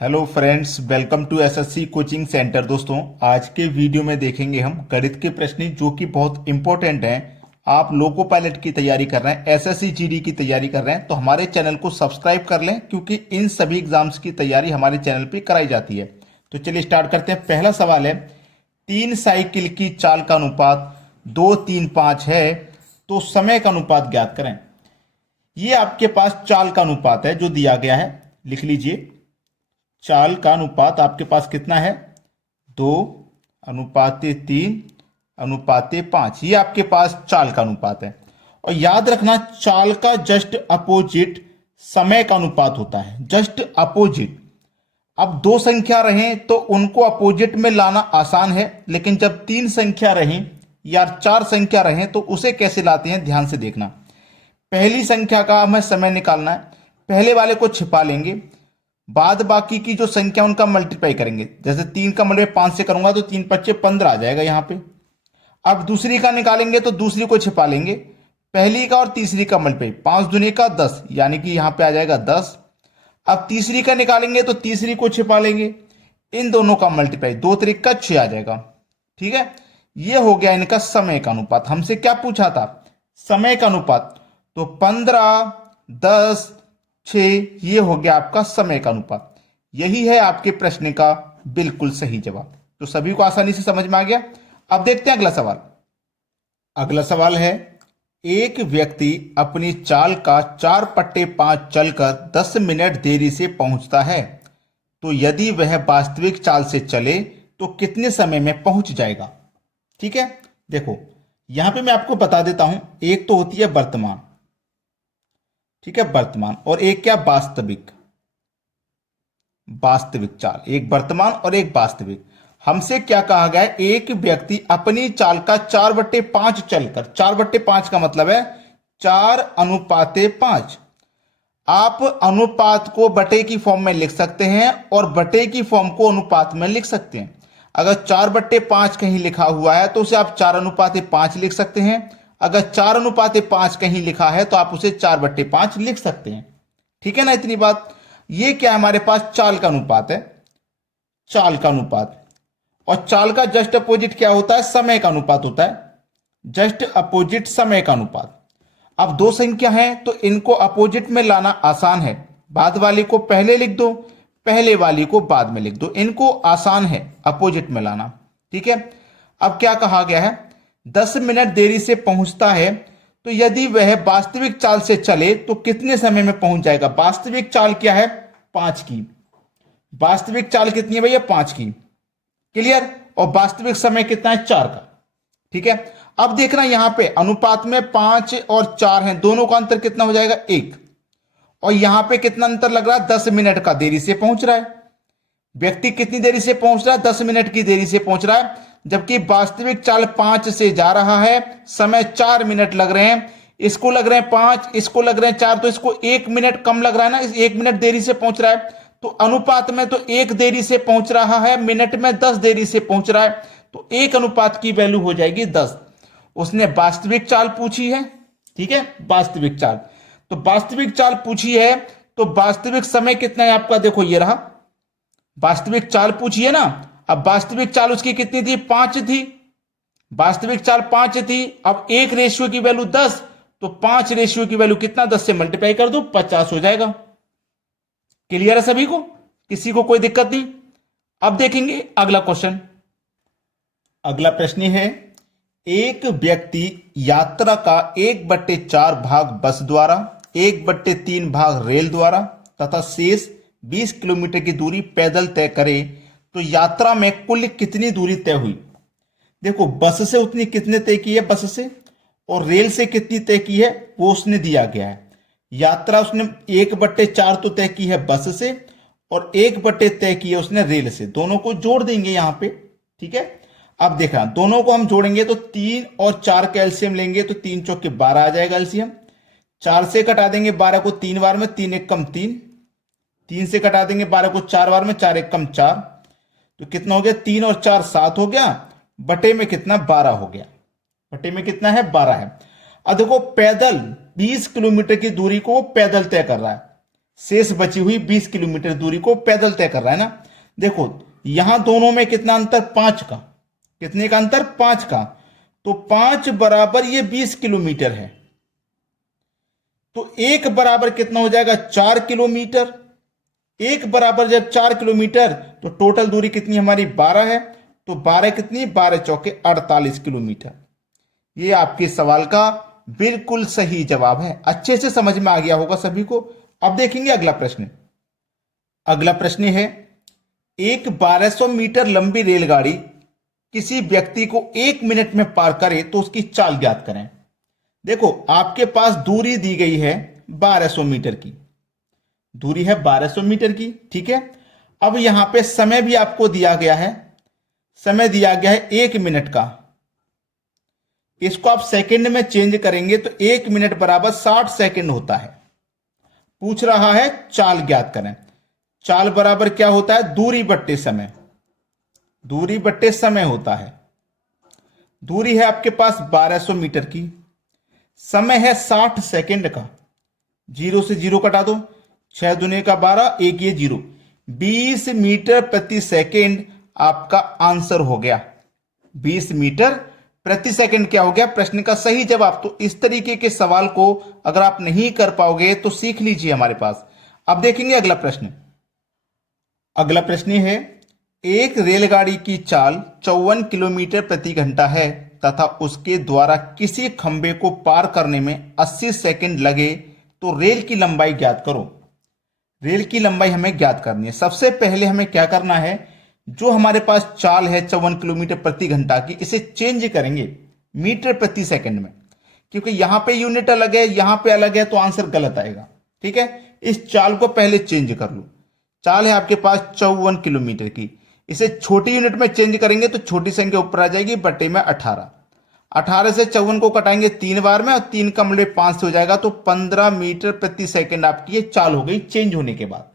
Hello friends, welcome to SSC coaching centre. दोस्तों, आज के वीडियो में देखेंगे हम गणित के प्रश्न जो कि बहुत इंपॉर्टेंट हैं। आप लोको पायलट की तैयारी कर रहे हैं, एसएससी जीडी की तैयारी कर रहे हैं, तो हमारे चैनल को सब्सक्राइब कर लें क्योंकि इन सभी एग्जाम्स की तैयारी हमारे चैनल पर कराई जाती है। तो चलिए स्टार्ट करते हैं। पहला सवाल है, 3 साइकिल की चाल का अनुपात 2, 3, 5 है तो समय का अनुपात ज्ञात करें। ये आपके पास चाल का अनुपात है जो दिया गया है, लिख लीजिए। चाल का अनुपात आपके पास कितना है? 2:3:5। ये आपके पास चाल का अनुपात है। और याद रखना, चाल का जस्ट अपोजिट समय का अनुपात होता है, जस्ट अपोजिट। अब 2 संख्या रहें तो उनको अपोजिट में लाना आसान है, लेकिन जब 3 संख्या रहें या 4 संख्या रहें तो उसे कैसे लाते हैं, ध्यान से देखना। पहली संख्या का हमें समय निकालना है, पहले वाले को छिपा लेंगे, बाद बाकी की जो संख्या उनका मल्टीप्लाई करेंगे। जैसे 3 का मल्टीप्लाई 5 से करूंगा तो 3 × 5 = 15 आ जाएगा यहां पे। अब दूसरी का निकालेंगे तो दूसरी को छिपा लेंगे, पहली का और तीसरी का मल्टीप्लाई 5 दूनी का 10, यानी कि यहां पे आ जाएगा 10। अब तीसरी का निकालेंगे तो तीसरी को छिपा लेंगे, इन दोनों का मल्टीप्लाई 2 × 3 = 6 आ जाएगा। ठीक है, यह हो गया इनका समय का अनुपात। हमसे क्या पूछा था? समय का अनुपात। तो 15, 10, 6, ये हो गया आपका समय का अनुपात। यही है आपके प्रश्न का बिल्कुल सही जवाब। तो सभी को आसानी से समझ में आ गया। अब देखते हैं अगला सवाल। अगला सवाल है, एक व्यक्ति अपनी चाल का 4/5 चलकर 10 मिनट देरी से पहुंचता है, तो यदि वह वास्तविक चाल से चले तो कितने समय में पहुंच जाएगा? ठीक है, देखो यहां पे मैं आपको बता देता हूं। एक तो होती है वर्तमान, ठीक है, वर्तमान, और एक क्या? वास्तविक। वास्तविक चाल, एक वर्तमान और एक वास्तविक। हमसे क्या कहा गया है? एक व्यक्ति अपनी चाल का 4/5 चलकर, 4/5 का मतलब है 4:5। आप अनुपात को बटे की फॉर्म में लिख सकते हैं और बटे की फॉर्म को अनुपात में लिख सकते हैं। अगर 4/5 कहीं लिखा हुआ है तो उसे आप 4:5 लिख सकते हैं। अगर 4:5 कहीं लिखा है तो आप उसे 4/5 लिख सकते हैं। ठीक है ना, इतनी बात। ये क्या है? हमारे पास चाल का अनुपात है, चाल का अनुपात। और चाल का जस्ट अपोजिट क्या होता है? समय का अनुपात होता है, जस्ट अपोजिट समय का अनुपात। अब 2 संख्या है तो इनको अपोजिट में लाना आसान है। बाद वाली को पहले लिख दो, पहले वाली को बाद में लिख दो, इनको आसान है अपोजिट में लाना। ठीक है, अब क्या कहा गया है? 10 मिनट देरी से पहुंचता है, तो यदि वह वास्तविक चाल से चले तो कितने समय में पहुंच जाएगा? वास्तविक चाल क्या है? 5 की। वास्तविक चाल कितनी है भैया? 5 की। क्लियर? और वास्तविक समय कितना है? 4 का। ठीक है, अब देखना यहां पे अनुपात में 5 और 4 हैं, दोनों का अंतर कितना हो जाएगा? 1। और यहां पे कितना अंतर लग रहा है? 10 मिनट का देरी से पहुंच रहा है। व्यक्ति कितनी देरी से पहुंच रहा है? 10 मिनट की देरी से पहुंच रहा है, जबकि वास्तविक चाल 5 से जा रहा है, समय 4 मिनट लग रहे हैं। इसको लग रहे हैं 5, इसको लग रहे हैं 4, तो इसको 1 मिनट कम लग रहा है ना, इस 1 मिनट देरी से पहुंच रहा है। तो अनुपात में तो 1 देरी से पहुंच रहा है, मिनट में 10 देरी से पहुंच रहा है, तो 1 अनुपात की वैल्यू हो जाएगी 10। उसने वास्तविक चाल पूछी है, ठीक है, वास्तविक चाल। तो वास्तविक चाल पूछी है तो वास्तविक समय कितना है आपका? देखो ये रहा, वास्तविक चाल पूछी है ना। अब वास्तविक चाल उसकी कितनी थी? 5 थी। वास्तविक चाल 5 थी। अब 1 रेशियो की वैल्यू 10, तो 5 रेशियो की वैल्यू कितना? 10 से मल्टीप्लाई कर दो, 50 हो जाएगा। क्लियर है सभी को? किसी को कोई दिक्कत नहीं? अब देखेंगे अगला क्वेश्चन। अगला प्रश्न है, एक व्यक्ति यात्रा का 1/4 भाग बस द्वारा, 1/3 भाग रेल द्वारा तथा शेष 20 किलोमीटर की दूरी पैदल तय करे, तो यात्रा में कुल कितनी दूरी तय हुई? देखो, बस से उतनी कितने तय की है बस से, और रेल से कितनी तय की है वो उसने दिया गया है। यात्रा उसने 1/4 तो तय की है बस से, और 1/3 तय की है उसने रेल से। दोनों को जोड़ देंगे यहां पे। ठीक है, अब देखना, दोनों को हम जोड़ेंगे तो 3 और 4 का एलसीएम लेंगे तो 3 × 4 = 12 आ जाएगा एलसीएम। 4 से घटा देंगे 12 को 3 बार में, 3 × 1 = 3। 3 से घटा देंगे 12 को 4 बार में, 4 × 1 = 4। तो कितना हो गया? 3 और 4 7 हो गया, बटे में कितना? 12 हो गया। बटे में कितना है? 12 है। अब देखो, पैदल 20 किलोमीटर की दूरी को पैदल तय कर रहा है, शेष बची हुई 20 किलोमीटर दूरी को पैदल तय कर रहा है ना। देखो यहां दोनों में कितना अंतर, 5 का, कितने का अंतर, 5 का, तो 5 बराबर ये 20 किलोमीटर है, तो 1 बराबर कितना हो जाएगा, 4 किलोमीटर। 1 बराबर जब 4 किलोमीटर तो टोटल दूरी कितनी हमारी 12 है, तो 12 कितनी, 12 चौके 48 किलोमीटर। ये आपके सवाल का बिल्कुल सही जवाब है। अच्छे से समझ में आ गया होगा सभी को। अब देखेंगे अगला प्रश्न। अगला प्रश्न है, एक 1200 मीटर लंबी रेलगाड़ी किसी व्यक्ति को 1 मिनट में पार करे तो उसकी चाल ज्ञात करें। देखो आपके पास दूरी दी गई है 1200 मीटर की, दूरी है 1200 मीटर की, ठीक है। अब यहां पे समय भी आपको दिया गया है, समय दिया गया है 1 मिनट का। इसको आप सेकंड में चेंज करेंगे तो 1 मिनट बराबर 60 सेकंड होता है। पूछ रहा है चाल ज्ञात करें। चाल बराबर क्या होता है, दूरी बट्टे समय, दूरी बट्टे समय होता है। दूरी है आपके पास 1200 मीटर की, समय है 60 सेकंड का, 0 से 0 कटा दो, 6 दूने का 12, 1 ये 0, 20 मीटर प्रति सेकंड आपका आंसर हो गया। 20 मीटर प्रति सेकंड क्या हो गया, प्रश्न का सही जवाब। तो इस तरीके के सवाल को अगर आप नहीं कर पाओगे तो सीख लीजिए हमारे पास। अब देखेंगे अगला प्रश्न। अगला प्रश्न है, एक रेलगाड़ी की चाल 54 किलोमीटर प्रति घंटा है तथा उसके द्वारा किसी खंबे को पार करने में 80 सेकंड लगे तो रेल की लंबाई ज्ञात करो। रेल की लंबाई हमें ज्ञात करनी है। सबसे पहले हमें क्या करना है, जो हमारे पास चाल है 54 किलोमीटर प्रति घंटा की, इसे चेंज करेंगे मीटर प्रति सेकंड में, क्योंकि यहां पे यूनिट अलग है, यहां पे अलग है, तो आंसर गलत आएगा। ठीक है, इस चाल को पहले चेंज कर लो। चाल है आपके पास 54 किलोमीटर की, इसे छोटी यूनिट में चेंज करेंगे तो छोटी संख्या ऊपर आ जाएगी, बटे में 18। 18 से 54 को कटाएंगे 3 बार में और 3 का मूल्य 5 से हो जाएगा, तो 15 मीटर प्रति सेकंड आपकी ये चाल हो गई चेंज होने के बाद।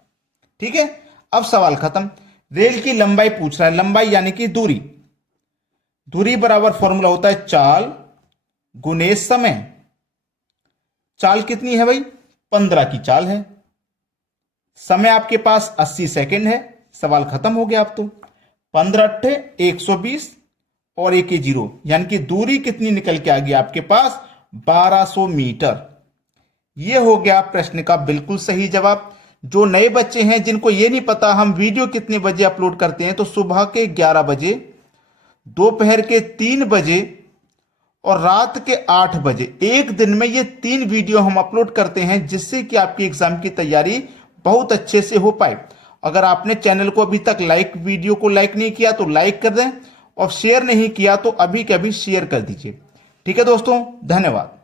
ठीक है, अब सवाल खत्म। रेल की लंबाई पूछ रहा है, लंबाई यानी कि दूरी। दूरी बराबर फॉर्मूला होता है चाल गुने समय। चाल कितनी है भाई, 15 की चाल है, समय आपके पास 80 सेकंड है। सवाल खत्म हो गया। अब तो 15 अट्ठे 120 और 1 0, यानी कि दूरी कितनी निकल के आ गई आपके पास, 1200 मीटर। यह हो गया प्रश्न का बिल्कुल सही जवाब। जो नए बच्चे हैं जिनको ये नहीं पता हम वीडियो कितने बजे अपलोड करते हैं, तो सुबह के 11 बजे, दोपहर के 3 बजे और रात के 8 बजे, एक दिन में ये 3 वीडियो हम अपलोड करते हैं, जिससे कि आपकी एग्जाम की तैयारी बहुत अच्छे से हो पाए। अगर आपने चैनल को अभी तक वीडियो को लाइक नहीं किया तो लाइक कर दें, और शेयर नहीं किया तो अभी के अभी शेयर कर दीजिए। ठीक है दोस्तों, धन्यवाद।